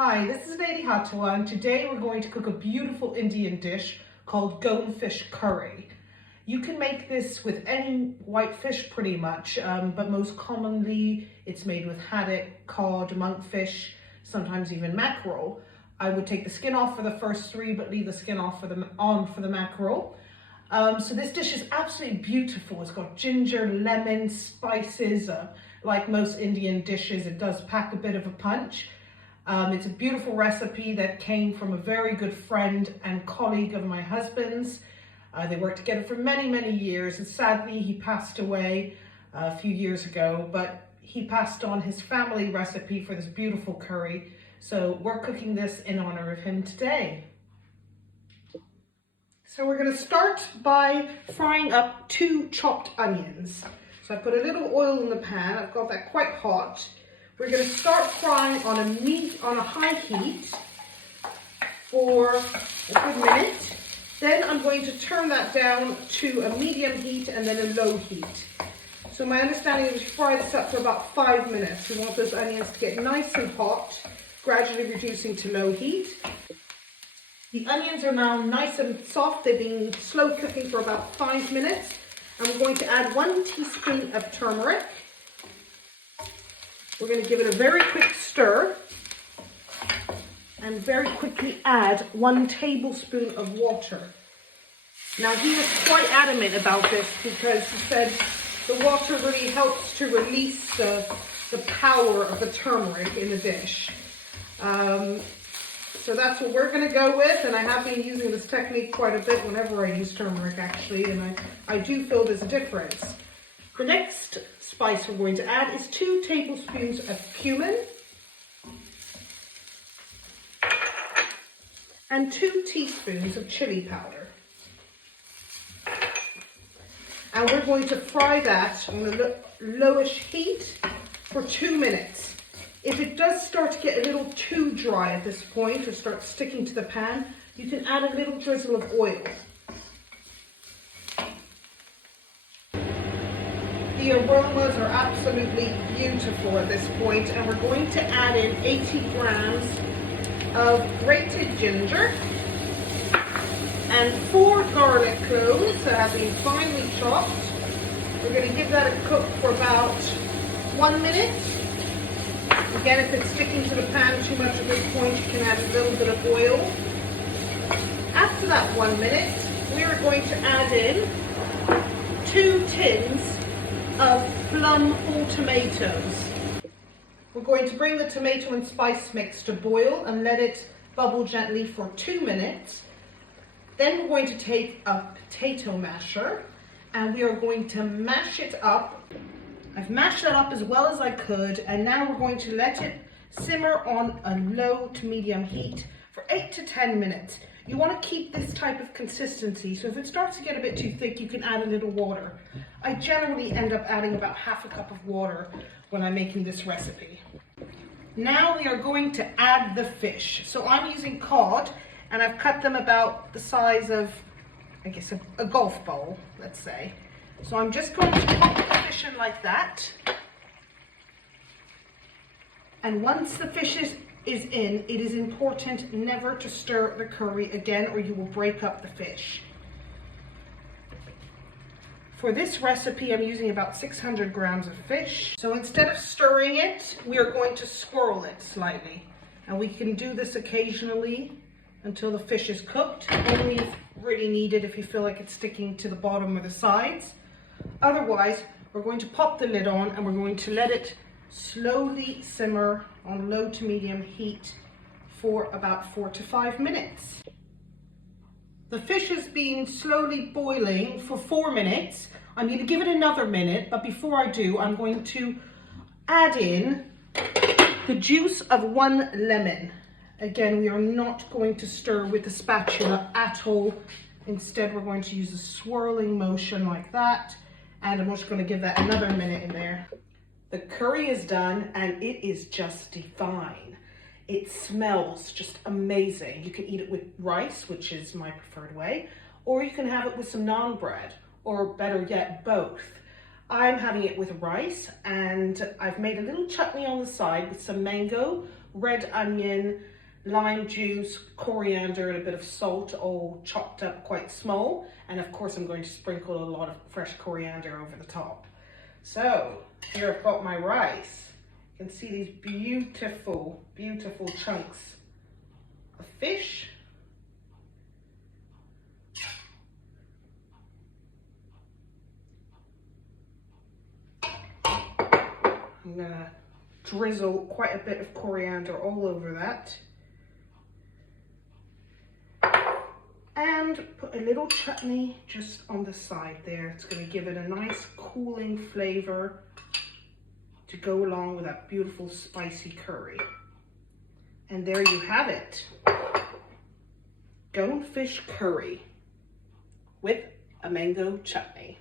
Hi, this is Lady Hatwa, and today we're going to cook a beautiful Indian dish called Goan fish curry. You can make this with any white fish pretty much, but most commonly it's made with haddock, cod, monkfish, sometimes even mackerel. I would take the skin off for the first three, but leave the skin off for the mackerel. So this dish is absolutely beautiful. It's got ginger, lemon, spices. Like most Indian dishes, it does pack a bit of a punch. It's a beautiful recipe that came from a very good friend and colleague of my husband's. They worked together for many, many years, and sadly he passed away a few years ago, but he passed on his family recipe for this beautiful curry. So we're cooking this in honor of him today. So we're going to start by frying up 2 chopped onions. So I put a little oil in the pan. I've got that quite hot. We're going to start frying on a high heat for a good minute. Then I'm going to turn that down to a medium heat and then a low heat. So my understanding is we fry this up for about 5 minutes. We want those onions to get nice and hot, gradually reducing to low heat. The onions are now nice and soft. They've been slow cooking for about 5 minutes. I'm going to add 1 teaspoon of turmeric. We're going to give it a very quick stir and very quickly add 1 tablespoon of water. Now he was quite adamant about this because he said the water really helps to release the power of the turmeric in the dish. So that's what we're going to go with, and I have been using this technique quite a bit whenever I use turmeric actually, and I do feel there's a difference. The next spice we're going to add is 2 tablespoons of cumin and 2 teaspoons of chili powder. And we're going to fry that on a lowish heat for 2 minutes. If it does start to get a little too dry at this point or start sticking to the pan, you can add a little drizzle of oil. The aromas are absolutely beautiful at this point, and we're going to add in 80 grams of grated ginger and 4 garlic cloves that have been finely chopped. We're going to give that a cook for about 1 minute. Again, if it's sticking to the pan too much at this point, you can add a little bit of oil. After that 1 minute, we are going to add in 2 tins of plum whole tomatoes. We're going to bring the tomato and spice mix to boil and let it bubble gently for 2 minutes. Then we're going to take a potato masher and we are going to mash it up. I've mashed that up as well as I could, and now we're going to let it simmer on a low to medium heat for 8 to 10 minutes. You want to keep this type of consistency, so if it starts to get a bit too thick, you can add a little water. I generally end up adding about half a cup of water when I'm making this recipe. Now we are going to add the fish. So I'm using cod, and I've cut them about the size of, I guess, a golf ball, let's say. So I'm just going to pop the fish in like that. And once the fish is in, it is important never to stir the curry again or you will break up the fish. For this recipe, I'm using about 600 grams of fish. So instead of stirring it, we are going to swirl it slightly. And we can do this occasionally until the fish is cooked. Only if really needed if you feel like it's sticking to the bottom or the sides. Otherwise, we're going to pop the lid on and we're going to let it slowly simmer on low to medium heat for about 4 to 5 minutes. The fish has been slowly boiling for 4 minutes. I'm going to give it another minute, but before I do, I'm going to add in the juice of 1 lemon. Again, we are not going to stir with the spatula at all. Instead, we're going to use a swirling motion like that. And I'm just going to give that another minute in there. The curry is done and it is just divine. It smells just amazing. You can eat it with rice, which is my preferred way, or you can have it with some naan bread, or better yet, both. I'm having it with rice, and I've made a little chutney on the side with some mango, red onion, lime juice, coriander, and a bit of salt, all chopped up quite small. And of course I'm going to sprinkle a lot of fresh coriander over the top. So here I've got my rice. You can see these beautiful, beautiful chunks of fish. I'm gonna drizzle quite a bit of coriander all over that. And put a little chutney just on the side there. It's going to give it a nice cooling flavor to go along with that beautiful spicy curry. And there you have it. Goan fish curry with a mango chutney.